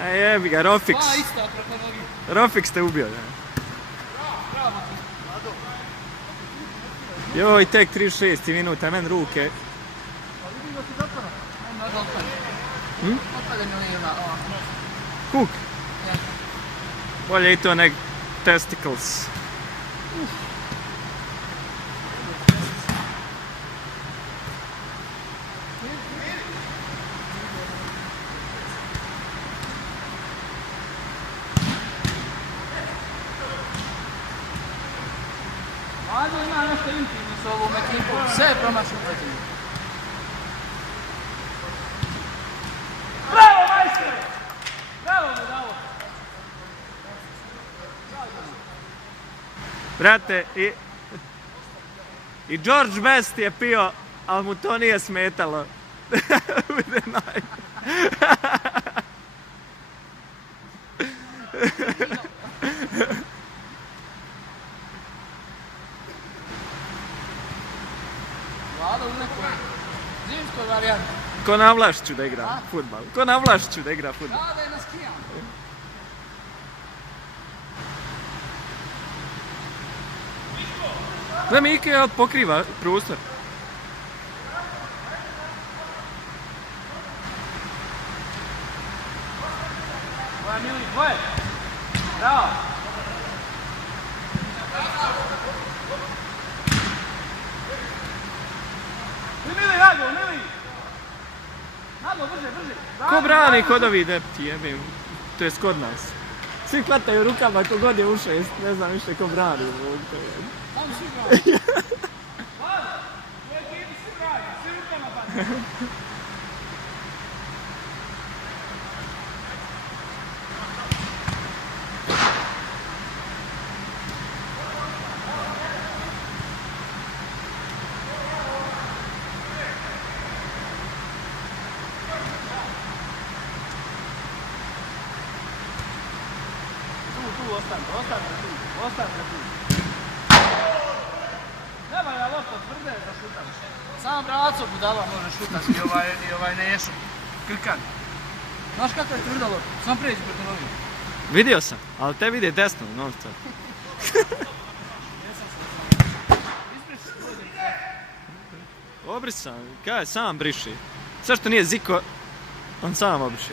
A jebi ga, Rofix. Pa isto, preko nogi. Rofix te ubio, da. Bravo. Joj, tek 36 minuta, men ruke. Pa vidim da ti zatvara. Ajmo da otpalje. Otpalje mi nije ova. Kuk. Ja. Bolje i to nek testicles. Vlado ima nešto intimno s ovom ekipom, sve je promašno protiv. Bravo, majster! Bravo, bravo! Brate, i George Best je pio, ali mu to nije smetalo. Vlado u nekoj zimskoj varijanti. Ko na Vlašću da igra fudbal. Ko na Vlašću da igra fudbal. Da je na skijama. Gle Mike pokriva prostor. Tvoja Mili, tvoje! Bravo! Mili, Nago, Mili! Nago, brže! Ko brani kod ovih depti, jebim. To je kod nas. Svi hvataju rukama kogod je u šest, ne znam više ko brani. Tamo svi brani. Vlado, u ekipi svi brani, svi rukama padaju. Ostanite tu. Nema ja lopta tvrde da šutam. Samo braco budala može šutati i ovaj Nešo. Krkan. Znaš kako je tvrda lopta? Samo pređi preko novi. Vidio sam, ali te vidi desno novca. Obrisam, kaj sam briši. Sve što nije Ziko, on sam obriši.